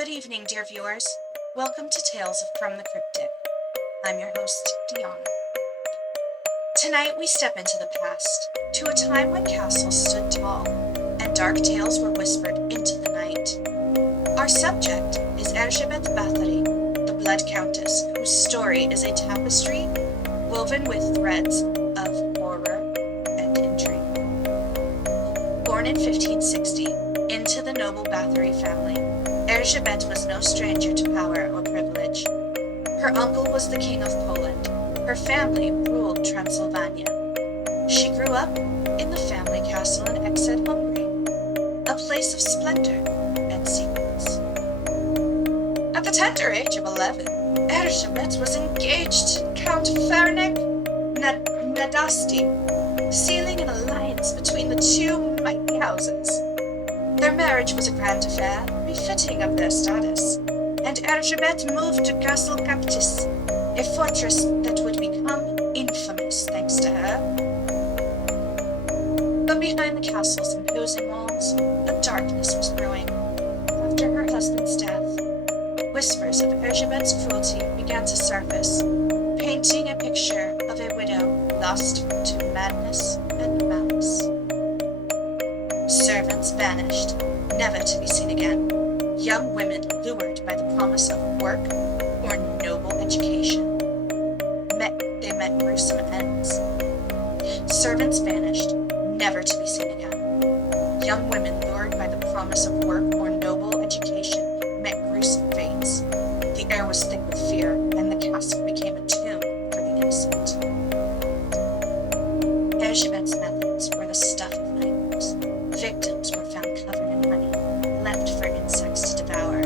Good evening, dear viewers. Welcome to Tales from the Cryptic. I'm your host, Deanna. Tonight we step into the past, to a time when castles stood tall, and dark tales were whispered into the night. Our subject is Elizabeth Báthory, the Blood Countess, whose story is a tapestry woven with threads of horror and intrigue. Born in 1560, into the noble Báthory family, Elizabeth was no stranger to power or privilege. Her uncle was the King of Poland. Her family ruled Transylvania. She grew up in the family castle in Exed, Hungary, a place of splendor and secrets. At the tender age of 11, Elizabeth was engaged to Count Ferdinand Nadasti, sealing an alliance between the two mighty houses. Their marriage was a grand affair, befitting of their status, and Elizabeth moved to Castle Čachtice, a fortress that would become infamous thanks to her. But behind the castle's imposing walls, a darkness was brewing. After her husband's death, whispers of Elizabeth's cruelty began to surface, painting a picture of a widow lost to madness and malice. Servants banished, never to be seen again. Young women lured by the promise of work or noble education. They met gruesome ends. Servants vanished, never to be seen again. Young women lured by the promise of work or noble education met gruesome fates. The air was thick with fear, and the castle became a tomb for the innocent. Elizabeth's methods were the stuff of nightmares. Victims were found covered in honey, left for insects to devour.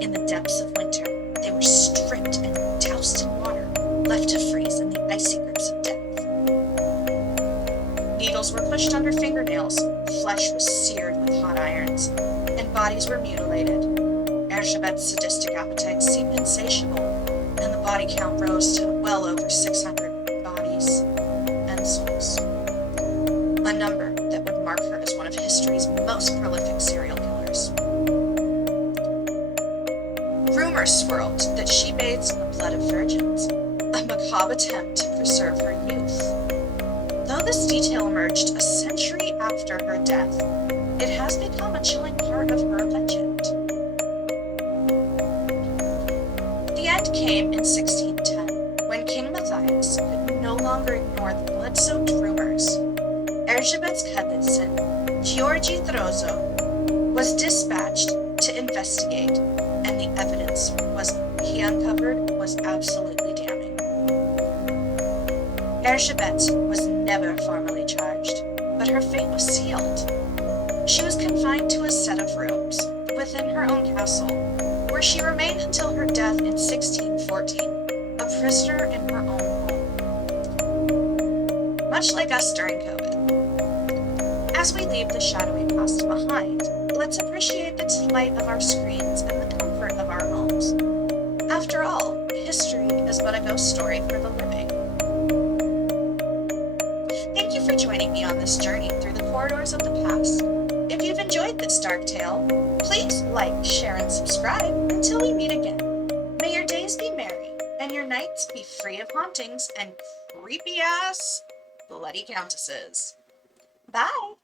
In the depths of winter, they were stripped and doused in water, left to freeze in the icy grips of death. Needles were pushed under fingernails, flesh was seared with hot irons, and bodies were mutilated. Elizabeth's sadistic appetite seemed insatiable, and the body count rose to well over 600 bodies and souls. A number that would mark her as one of history's most prolific serial killers. Rumors swirled that she bathes in the blood of virgins, a macabre attempt to preserve her youth. Though this detail emerged a century after her death, it has become a chilling part of her legend. The end came in 1610, when King Matthias could no longer ignore the blood-soaked rumors. Elizabeth's cousin, Georgi Throzo, was dispatched to investigate, and the evidence he uncovered was absolutely damning. Elizabeth was never formally charged, but her fate was sealed. She was confined to a set of rooms within her own castle, where she remained until her death in 1614, a prisoner in her own home. Much like us during COVID. As we leave the shadowy past behind, let's appreciate the light of our screens and the comfort of our homes. After all, history is but a ghost story for the living. Thank you for joining me on this journey through the corridors of the past. If you've enjoyed this dark tale, please like, share, and subscribe until we meet again. May your days be merry, and your nights be free of hauntings and creepy-ass bloody countesses. Bye!